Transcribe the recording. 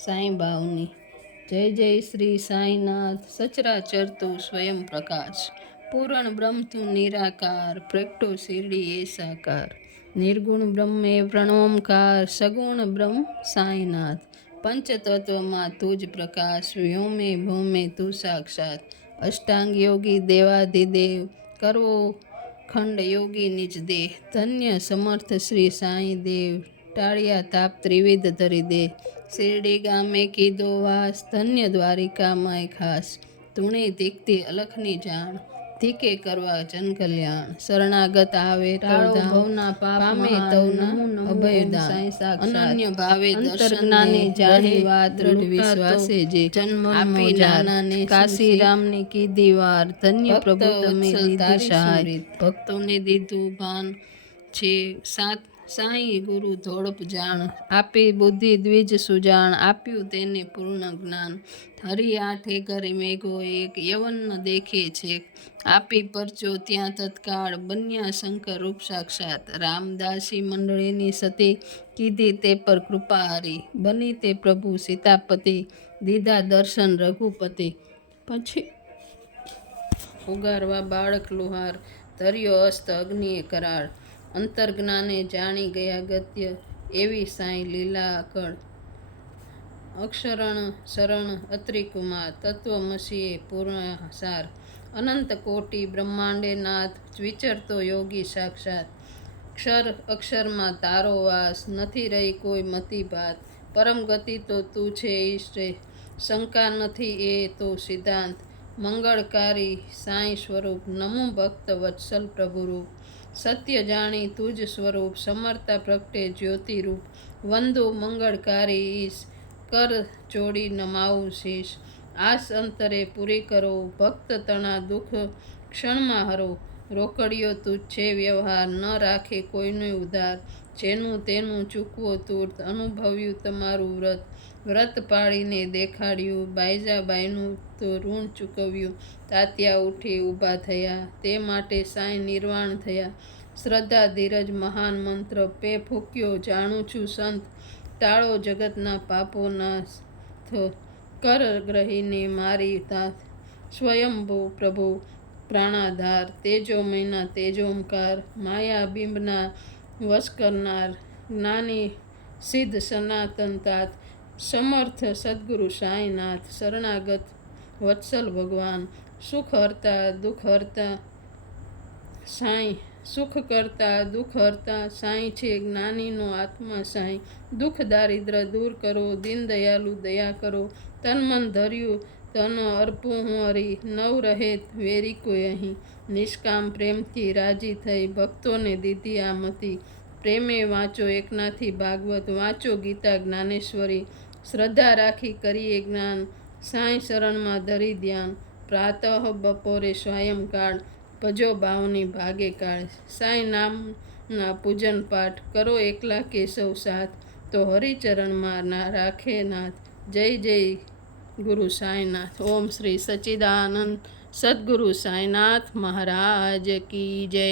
સાંઈ બાવની જય જય શ્રી સાંઈનાથ સચરાચર તું સ્વયં પ્રકાશ પૂરણ બ્રહ્મ તું નિરાકાર પ્રગટો શિરડી એ સાકાર નિર્ગુણ બ્રહ્મે પ્રણોમકાર સગુણ બ્રહ્મ સાંઈનાથ પંચતત્વમાં તું જ પ્રકાશ વ્યોમે ભૌમે તું સાક્ષાત અષ્ટાંગ યોગી દેવાધિદેવ કરવો ખંડ યોગી નિજ દેહ ધન્ય સમર્થ શ્રી સાંઈ દેવ ટાળિયા તાપ ત્રિવિધ ધરી દે શિરડી ગામે કીધો વાસ ધન્ય દ્વારિકામાંય ખાસ તુણે દીકતી અલખની જાણ ધીકે કરવા જન કલ્યાણ શરણાગત આવે ભવના પામે તવના અભયદાન અનન્ય ભાવે દર્શનાને જાણે વાત દ્રઢ વિશ્વાસે જે જન્મ આપી નાનાને કાશી રામની કીધી વાર ધન્ય પ્રભુ તમે દીધી સહાય ભક્તોને દીધું ભાન છે સાત સાંઈ ગુરુ ધોળપ જાણ આપી બુદ્ધિ દ્વિજ સુજાણ આપ્યું તેને પૂર્ણ જ્ઞાન હરિ આઠે ઘરે મેઘો એક યવન દેખે છે આપી પરચો ત્યાં તત્કાળ બન્યા શંકર રૂપ સાક્ષાત રામદાસી મંડળીની સતી કીધી તે પર કૃપા હરી બની તે પ્રભુ સીતાપતિ દીધા દર્શન રઘુપતિ પછી ઉગારવા બાળક લુહાર ધર્યો અસ્ત અગ્નિએ કરાળ અંતર્જ્ઞાને જાણી ગયા ગત્ય એવી સાંઈ લીલા અકળ અક્ષરણ શરણ અત્રિકુમાર તત્વમસીએ પૂર્ણ સાર અનંત કોટી બ્રહ્માંડે નાથ વિચરતો યોગી સાક્ષાત ક્ષર અક્ષરમાં તારો વાસ નથી રહી કોઈ મતી ભાત પરમ ગતિ તો તું છે ઈષ્ટે શંકા નથી એ તો સિદ્ધાંત મંગળકારી સાંઈ સ્વરૂપ નમો ભક્ત વત્સલ પ્રભુરૂપ સત્ય જાણી તુજ સ્વરૂપ સમર્તા પ્રગટે જ્યોતિરૂપ વંદો મંગળકારી ઈશ કર જોડી નમાવું શીશ આસ અંતરે પૂરી કરો ભક્ત તણા દુઃખ ક્ષણમાં હરો રોકડિયો તુજ છે વ્યવહાર ન રાખે કોઈનો ઉધાર જેનું તેનું ચૂકવો તુર્ત અનુભવ્યું તમારું વ્રત પાળીને દેખાડ્યું બાઈજાબાઈનું તો ઋણ ચૂકવ્યું તાત્યા ઉઠી ઊભા થયા તે માટે સાંઈ નિર્વાણ થયા શ્રદ્ધા ધીરજ મહાન મંત્ર પે ફૂક્યો જાણું છું સંત ટાળો જગતના પાપોના કર ગ્રહીને મારી તાથ સ્વયંભૂ પ્રભુ પ્રાણાધાર તેજોમયના તેજોમકાર માયા બિંબના વશ કરનાર જ્ઞાની સિદ્ધ સનાતન તાત સમર્થ સદગુરુ સાંઈનાથ શરણાગત વત્સલ ભગવાન સુખ હરતા દુઃખ હરતા સાંઈ સુખ કરતા દુઃખ હરતા સાંઈ છે જ્ઞાનીનો આત્મા સાંઈ દુઃખ દારિદ્ર દૂર કરો દીન દયાલુ દયા કરો તન મન ધર્યું તન અર્પું હું હરી નવ રહે વેરી કોઈ અહીં નિષ્કામ પ્રેમથી રાજી થઈ ભક્તોને દીધી આ મતી પ્રેમે વાંચો એકનાથી ભાગવત વાંચો ગીતા જ્ઞાનેશ્વરી શ્રદ્ધા રાખી કરીએ જ્ઞાન સાંઈ શરણમાં ધરી ધ્યાન પ્રાતઃ બપોરે સ્વયંકાળ ભજો ભાવની ભાગે કાળ સાંઈ નામના પૂજન પાઠ કરો એકલા કેશવ સાથ તો હરિચરણમાં ના રાખે નાથ જય જય ગુરુ સાંઈનાથ ઓમ શ્રી સચ્ચિદાનંદ સદગુરુ સાંઈનાથ મહારાજ કી જય।